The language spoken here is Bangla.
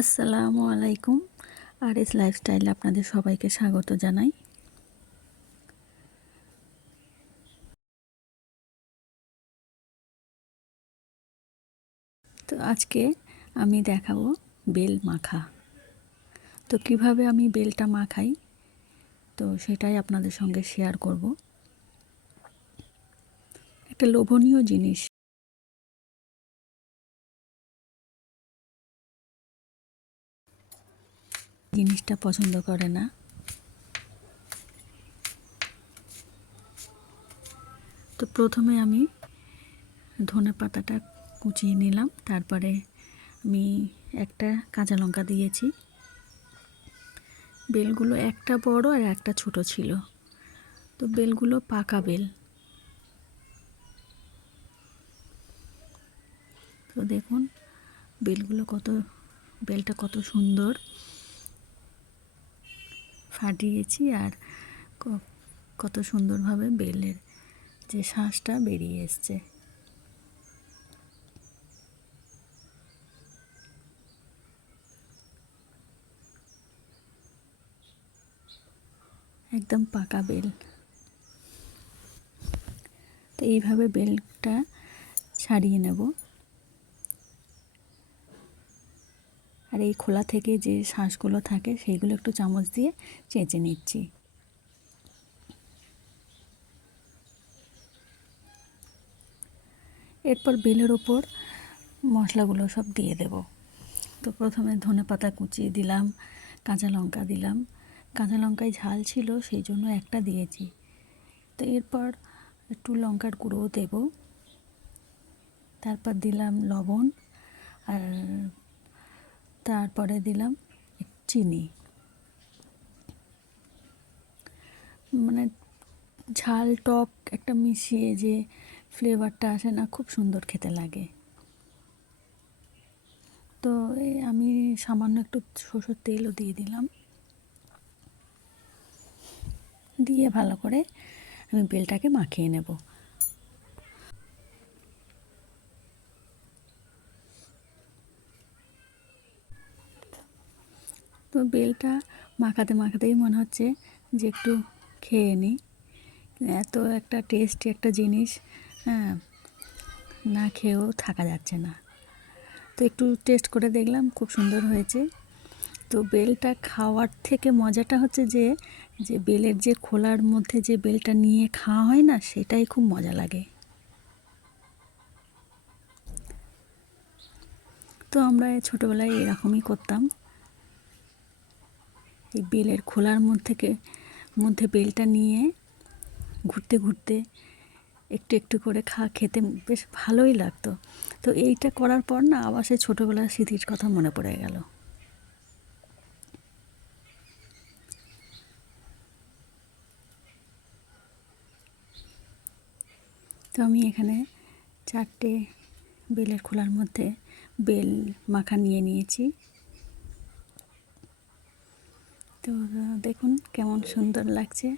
আসসালামু আলাইকুম। আর এস লাইফস্টাইলে আপনাদের সবাইকে স্বাগত জানাই। তো আজকে আমি দেখাবো বেল মাখা। তো কিভাবে আমি বেলটা মাখাই তো সেটাই আপনাদের সঙ্গে শেয়ার করব। একটা লোভনীয় জিনিস, জিনিসটা পছন্দ করে না। তো প্রথমে আমি ধনেপাতাটা কুচিয়ে নিলাম, তারপরে আমি একটা কাঁচা লঙ্কা দিয়েছি। বেলগুলো একটা বড় আর একটা ছোট ছিল, তো বেলগুলো পাকা বেল। তো দেখুন বেলটা কত সুন্দর ফাটিয়েছি, আর কত সুন্দরভাবে বেলের যে শাঁসটা বেরিয়ে এসছে। একদম পাকা বেল। তো এইভাবে বেলটা ছাড়িয়ে নেব, আর এই খোলা থেকে যে শাঁসগুলো থাকে সেইগুলো একটু চামচ দিয়ে চেঁচে নিচ্ছি। এরপর বেলের ওপর মশলাগুলো সব দিয়ে দেব। তো প্রথমে ধনেপাতা কুচিয়ে দিলাম, কাঁচা লঙ্কা দিলাম। কাঁচা লঙ্কায় ঝাল ছিল সেই জন্য একটা দিয়েছি। তো এরপর একটু লঙ্কার গুঁড়োও দেব, তারপর দিলাম লবণ, আর তারপরে দিলাম চিনি। মানে ঝাল টক একটা মিশিয়ে যে ফ্লেভারটা আসে না, খুব সুন্দর খেতে লাগে। তো আমি সামান্য একটু সরষের তেলও দিয়ে দিলাম, দিয়ে ভালো করে আমি বেলটাকে মাখিয়ে নেব। তো বেলটা মাখাতে মাখাতেই মনে হচ্ছে যে একটু খেয়ে নিই। এত একটা টেস্টি একটা জিনিস, হ্যাঁ, না খেয়েও থাকা যাচ্ছে না। তো একটু টেস্ট করে দেখলাম, খুব সুন্দর হয়েছে। তো বেলটা খাওয়ার থেকে মজাটা হচ্ছে যে যে বেলের যে খোলার মধ্যে যে বেলটা নিয়ে খাওয়া হয় না, সেটাই খুব মজা লাগে। তো আমরা ছোটোবেলায় এরকমই করতাম, এই বেলের খোলার মধ্যে বেলটা নিয়ে ঘুরতে ঘুরতে একটু একটু করে খেতে বেশ ভালোই লাগতো। তো এইটা করার পর না আবার সেই ছোটোবেলার স্মৃতির কথা মনে পড়ে গেল। তো আমি এখানে 4টে বেলের খোলার মধ্যে বেল মাখা নিয়ে নিয়েছি। তো দেখুন কেমন সুন্দর লাগছে।